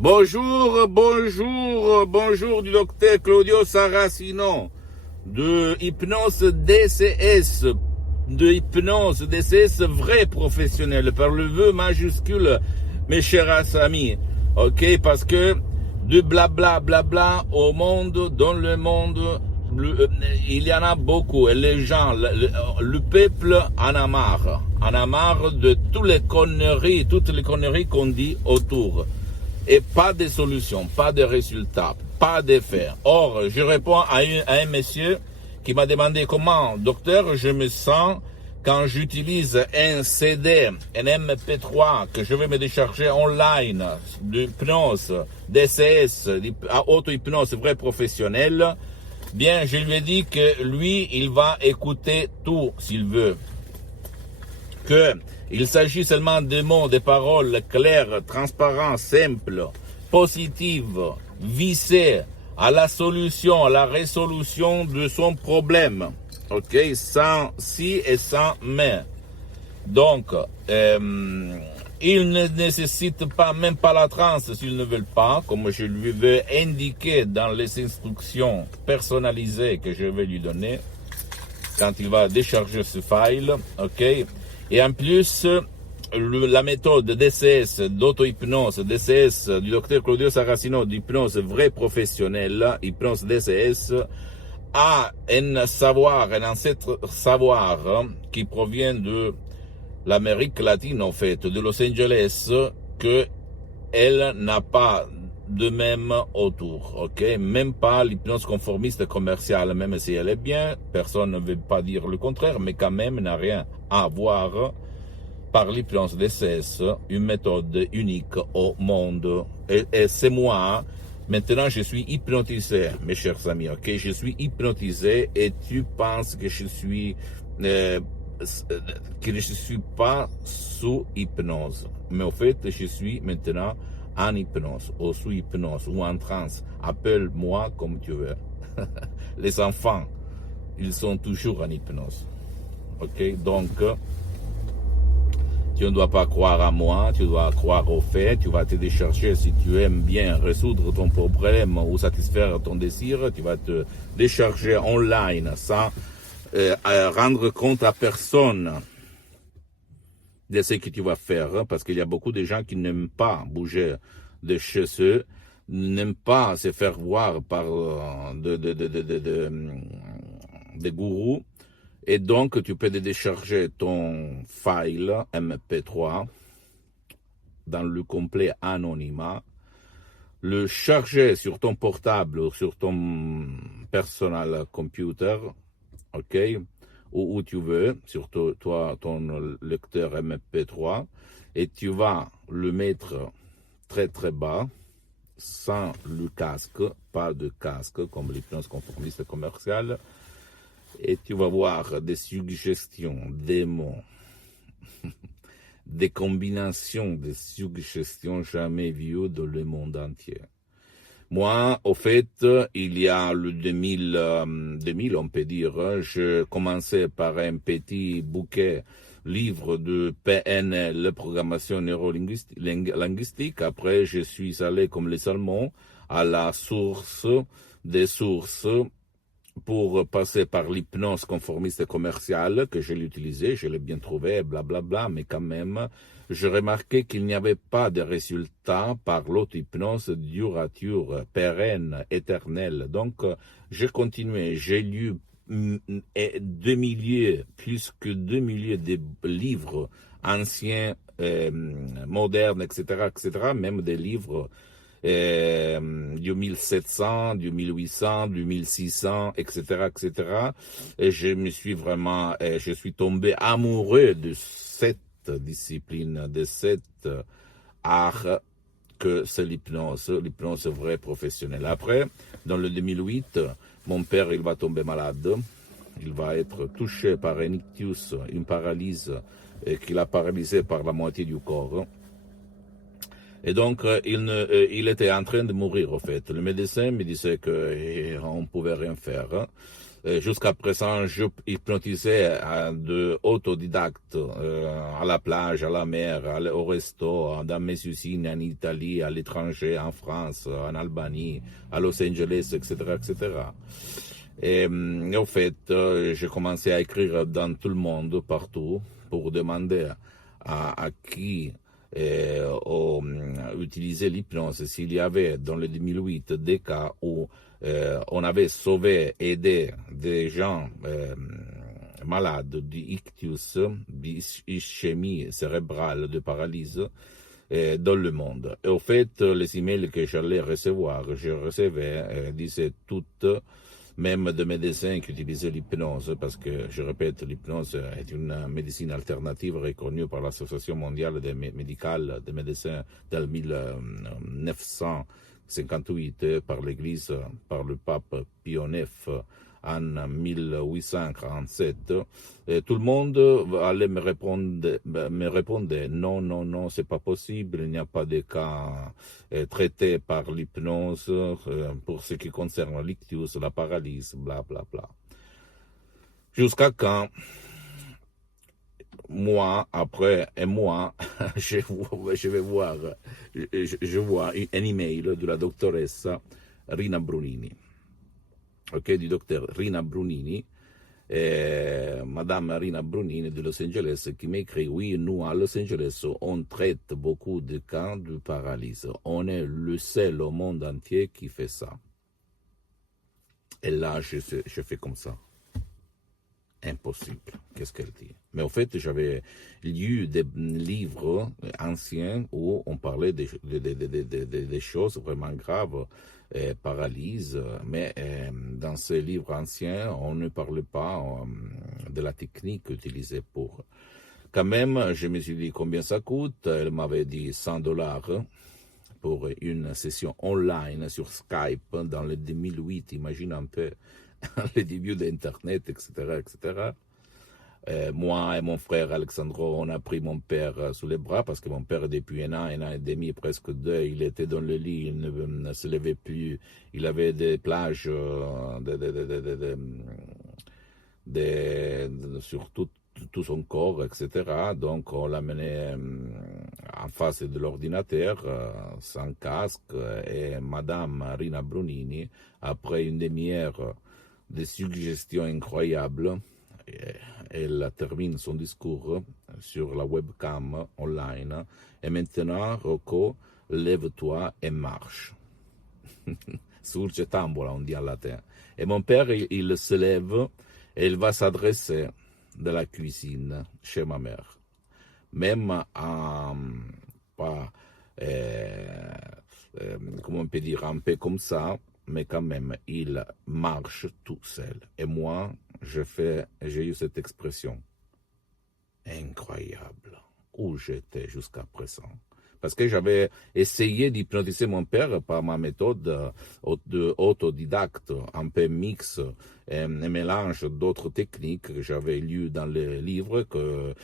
Bonjour du docteur Claudio Saracino de hypnose DCS vrai professionnel par le vœu majuscule, mes chers amis. Ok, parce que du blabla au monde, dans le monde, il y en a beaucoup et les gens, le peuple en a marre de toutes les conneries qu'on dit autour. Et pas de solution, pas de résultat, pas d'effet. Or, je réponds à un monsieur qui m'a demandé comment, docteur, je me sens quand j'utilise un CD, un MP3 que je vais me décharger online, d'hypnose, DCS, auto-hypnose vrai professionnel. Bien, je lui ai dit que lui, il va écouter tout s'il veut. Il s'agit seulement de mots, de paroles claires, transparentes, simples, positives, visées à la solution, à la résolution de son problème. Ok, sans si et sans mais. Donc, il ne nécessite pas, même pas la transe s'ils ne veulent pas, comme je lui vais indiquer dans les instructions personnalisées que je vais lui donner quand il va décharger ce file. Ok. Et en plus, la méthode DCS, d'auto-hypnose, DCS, du docteur Claudio Saracino, d'hypnose vrai professionnelle, hypnose DCS, a un savoir, un ancêtre savoir qui provient de l'Amérique latine, en fait, de Los Angeles, que elle n'a pas de même autour, ok? Même pas l'hypnose conformiste commerciale, même si elle est bien, personne ne veut pas dire le contraire, mais quand même n'a rien à voir par l'hypnose DCS, une méthode unique au monde. Et c'est moi, maintenant je suis hypnotisé, mes chers amis, ok? Je suis hypnotisé et tu penses que je suis pas sous hypnose. Mais au fait, je suis maintenant en hypnose, ou sous hypnose, ou en transe. Appelle-moi comme tu veux. Les enfants, ils sont toujours en hypnose. Ok? Donc, tu ne dois pas croire à moi, tu dois croire aux faits, tu vas te décharger si tu aimes bien résoudre ton problème ou satisfaire ton désir, tu vas te décharger online sans rendre compte à personne de ce que tu vas faire, parce qu'il y a beaucoup de gens qui n'aiment pas bouger de chez eux, n'aiment pas se faire voir par des gourous, et donc tu peux décharger ton file MP3 dans le complet anonymat, le charger sur ton portable ou sur ton personal computer, ok, où tu veux, sur ton lecteur MP3, et tu vas le mettre très très bas, sans le casque, pas de casque comme l'hypnose conformiste commerciale, et tu vas voir des suggestions, des mots, des combinations de suggestions jamais vues dans le monde entier. Moi, au fait, il y a le 2000, on peut dire, je commençais par un petit bouquet livre de PNL, programmation neuro-linguistique. Après, je suis allé, comme les Allemands, à la source des sources pour passer par l'hypnose conformiste commerciale que je l'ai utilisée, je l'ai bien trouvé, blablabla, mais quand même, je remarquais qu'il n'y avait pas de résultat par l'auto-hypnose durature, pérenne, éternelle. Donc, j'ai continué, j'ai lu plus que 2 milliers de livres anciens, modernes, etc., même des livres du 1700, du 1800, du 1600, etc. Et je me suis vraiment, je suis tombé amoureux de cette discipline, de cet art que c'est l'hypnose vraie professionnelle. Après, dans le 2008, mon père, il va tomber malade. Il va être touché par un ictus, une paralyse qui l'a paralysé par la moitié du corps. Et donc, il était en train de mourir, en fait. Le médecin me disait qu'on ne pouvait rien faire. Jusqu'à présent, je hypnotisais de autodidacte à la plage, à la mer, au resto, dans mes usines en Italie, à l'étranger, en France, en Albanie, à Los Angeles, etc., etc. Et au fait, j'ai commencé à écrire dans tout le monde, partout, pour demander à qui utiliser l'hypnose, s'il y avait dans le 2008 des cas où on avait sauvé, aidé des gens malades d'ictus, d'ischémie cérébrale, de paralysie, dans le monde. Et au fait, les emails que j'allais recevoir, je recevais, disaient toutes, même de médecins qui utilisaient l'hypnose, parce que, je répète, l'hypnose est une médecine alternative reconnue par l'Association mondiale médicale des médecins dès 1958 par l'Église, par le pape Pie IX en 1847. Et tout le monde allait me répondre non, non, non, c'est pas possible, il n'y a pas de cas traités par l'hypnose pour ce qui concerne l'ictus, la paralysie, bla bla bla. Jusqu'à quand moi, après un mois, je vois un email de la doctoresse Rina Brunini, ok, du docteur Rina Brunini, Madame Rina Brunini de Los Angeles, qui m'écrit: oui, nous à Los Angeles, on traite beaucoup de cas de paralysie. On est le seul au monde entier qui fait ça. Et là, je fais comme ça. Impossible. Qu'est-ce qu'elle dit? Mais en fait, j'avais lu des livres anciens où on parlait des choses vraiment graves, paralyse, mais dans ces livres anciens, on ne parlait pas de la technique utilisée pour. Quand même, je me suis dit combien ça coûte. Elle m'avait dit $100 pour une session online sur Skype dans le 2008, imagine un peu. Le début d'Internet, etc., etc. Moi et mon frère Alexandro, on a pris mon père sous les bras parce que mon père, depuis un an et demi, presque deux, il était dans le lit, il ne se levait plus. Il avait des plages sur tout son corps, etc. Donc on l'a mené en face de l'ordinateur, sans casque, et Madame Rina Brunini, après une demi-heure de suggestions incroyables, elle termine son discours sur la webcam online. Et maintenant, Rocco, lève-toi et marche. Surge tambola, on dit en latin. Et mon père, il se lève et il va s'adresser de la cuisine chez ma mère. Même pas, comment on peut dire, un peu comme ça, mais quand même, il marche tout seul. Et moi, j'ai eu cette expression. Incroyable. Où j'étais jusqu'à présent. Parce que j'avais essayé d'hypnotiser mon père par ma méthode autodidacte, un peu mix, un mélange d'autres techniques que j'avais lues dans les livres, que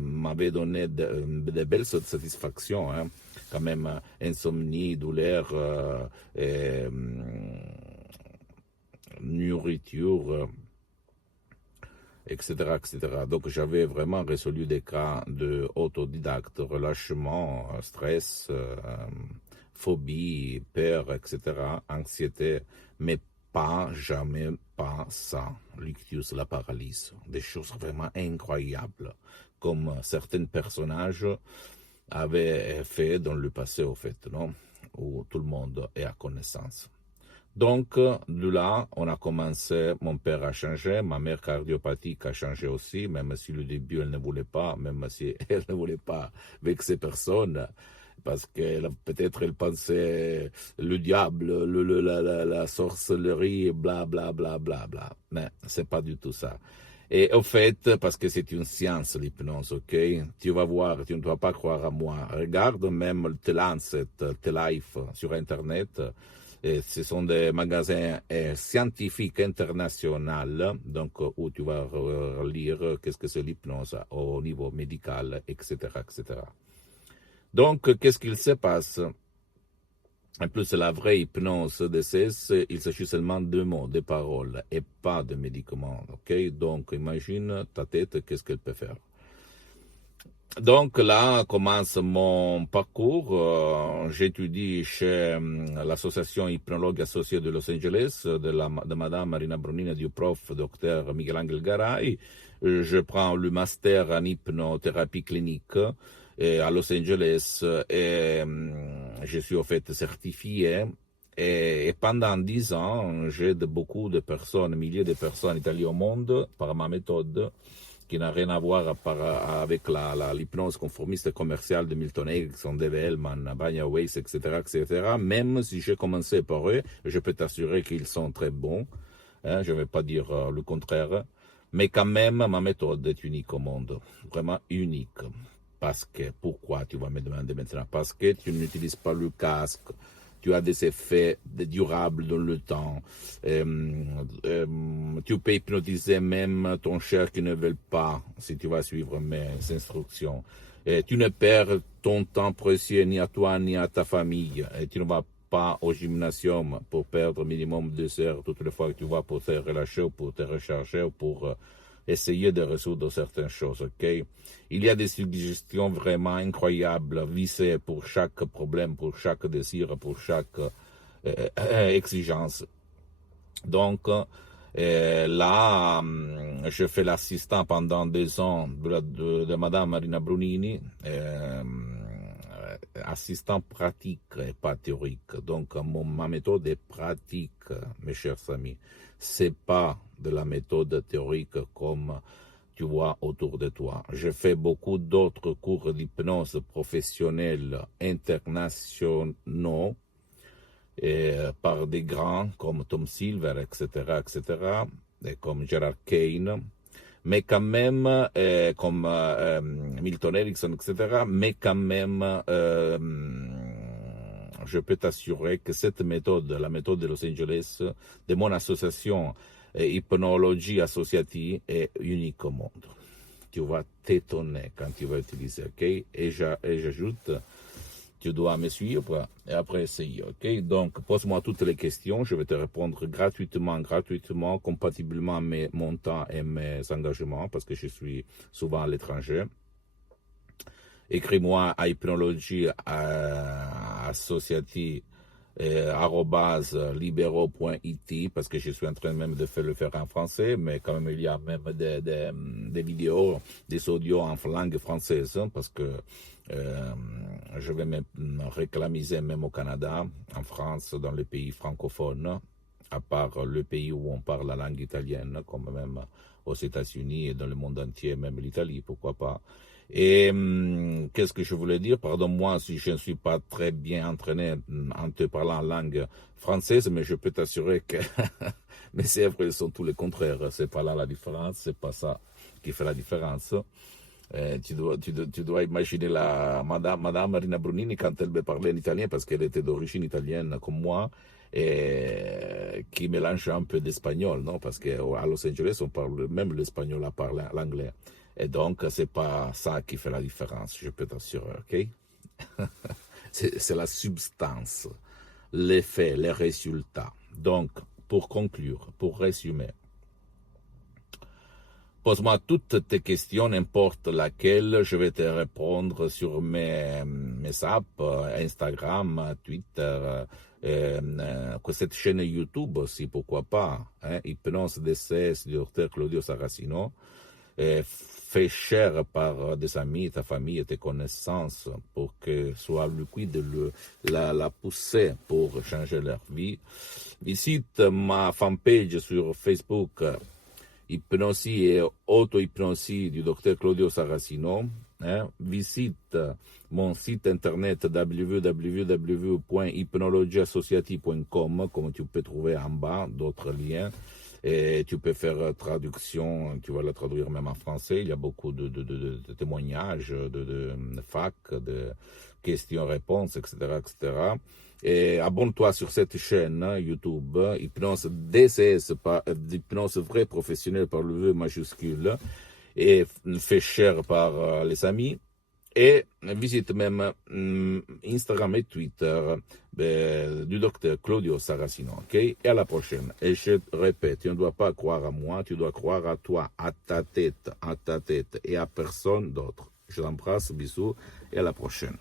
m'avaient donné de belles satisfactions. Hein. Quand même, insomnie, douleur, nourriture, etc., etc. Donc j'avais vraiment résolu des cas de autodidacte, relâchement, stress, phobie, peur, etc., anxiété, mais jamais pas ça, l'ictus, la paralysie, des choses vraiment incroyables, comme certains personnages avaient fait dans le passé, au fait, non, où tout le monde est à connaissance. Donc, de là, on a commencé, mon père a changé, ma mère cardiopathique a changé aussi, même si au début elle ne voulait pas, même si elle ne voulait pas vexer personne, parce que peut-être elle pensait le diable, la sorcellerie, bla bla bla bla bla. Mais c'est pas du tout ça. Et au fait, parce que c'est une science, l'hypnose, ok? Tu vas voir, tu ne dois pas croire à moi. Regarde même The Lancet, The Life sur Internet. Et ce sont des magasins scientifiques internationaux, donc où tu vas lire qu'est-ce que c'est l'hypnose au niveau médical, etc., etc. Donc, qu'est-ce qu'il se passe? En plus, la vraie hypnose DCS, il s'agit seulement de mots, de paroles, et pas de médicaments. Ok? Donc, imagine ta tête, qu'est-ce qu'elle peut faire. Donc là commence mon parcours. J'étudie chez l'association hypnologue associée de Los Angeles, de Madame Marina Bronini et du prof Dr Miguel Angel Garay. Je prends le master en hypnothérapie clinique à Los Angeles et je suis au fait certifié. Et pendant 10 ans, j'aide beaucoup de personnes, milliers de personnes établies au monde par ma méthode, qui n'a rien à voir avec l'hypnose conformiste commerciale de Milton Erickson, Dave Hellman, Banya Weiss, etc., même si j'ai commencé par eux, je peux t'assurer qu'ils sont très bons, hein, je ne vais pas dire le contraire, mais quand même, ma méthode est unique au monde, vraiment unique. Parce que, pourquoi tu vas me demander maintenant? Parce que tu n'utilises pas le casque, tu as des effets durables dans le temps. Tu peux hypnotiser même ton cher qui ne veut pas, si tu vas suivre mes instructions. Tu ne perds ton temps précieux ni à toi ni à ta famille. Tu ne vas pas au gymnasium pour perdre minimum 2 heures toutes les fois que tu vas pour te relâcher ou pour te recharger ou pour essayer de résoudre certaines choses, ok? Il y a des suggestions vraiment incroyables, visées pour chaque problème, pour chaque désir, pour chaque exigence. Donc, là, je fais l'assistant pendant 2 ans de Madame Marina Brunini, assistant pratique et pas théorique. Donc, ma méthode est pratique, mes chers amis. C'est pas de la méthode théorique comme tu vois autour de toi. Je fais beaucoup d'autres cours d'hypnose professionnelle internationaux par des grands comme Tom Silver, etc., et comme Gerard Kane, mais quand même, comme Milton Erickson, etc., mais quand même, je peux t'assurer que cette méthode, la méthode de Los Angeles, de mon association Hypnologie Associative, est unique au monde. Tu vas t'étonner quand tu vas utiliser, ok? Et j'ajoute, tu dois me suivre et après essayer, ok? Donc, pose-moi toutes les questions, je vais te répondre gratuitement, compatiblement à mon temps et mes engagements, parce que je suis souvent à l'étranger. Écris-moi à hypnologie associative @libero.it parce que je suis en train même de le faire en français, mais quand même il y a même des vidéos, des audios en langue française, parce que je vais me réclamiser même au Canada, en France, dans les pays francophones, à part le pays où on parle la langue italienne, comme même aux États-Unis et dans le monde entier, même l'Italie, pourquoi pas. Et qu'est-ce que je voulais dire? Pardonne-moi si je ne suis pas très bien entraîné en te parlant en langue française, mais je peux t'assurer que mes œuvres sont tous les contraires. C'est pas là la différence, c'est pas ça qui fait la différence. Tu dois imaginer Madame Marina Brunini quand elle me parlait en italien, parce qu'elle était d'origine italienne comme moi, et qui mélange un peu d'espagnol, non? Parce qu'à Los Angeles, on parle même l'espagnol à part l'anglais. Et donc, c'est pas ça qui fait la différence, je peux t'assurer, ok? C'est la substance, l'effet, les résultats. Donc, pour conclure, pour résumer, pose-moi toutes tes questions, n'importe laquelle, je vais te répondre sur mes apps, Instagram, Twitter, cette chaîne YouTube aussi, pourquoi pas, hein? Hypnose DCS du Dr Claudio Saracino. Fait cher par des amis, ta famille et tes connaissances pour que soit liquide la poussée pour changer leur vie. Visite ma fanpage sur Facebook, Hypnosie et auto-hypnosie du Dr Claudio Saracino. Hein? Visite mon site internet www.hypnologieassociative.com, comme tu peux trouver en bas d'autres liens. Et tu peux faire traduction, tu vas la traduire même en français. Il y a beaucoup de témoignages, de fac, de questions-réponses, etc., etc. Et abonne-toi sur cette chaîne YouTube, Hypnose DCS, Hypnose vrai professionnel par le V majuscule, et fait cher par les amis. Et visite même Instagram et Twitter du docteur Claudio Saracino, ok? Et à la prochaine. Et je répète, tu ne dois pas croire à moi, tu dois croire à toi, à ta tête, et à personne d'autre. Je t'embrasse, bisous, et à la prochaine.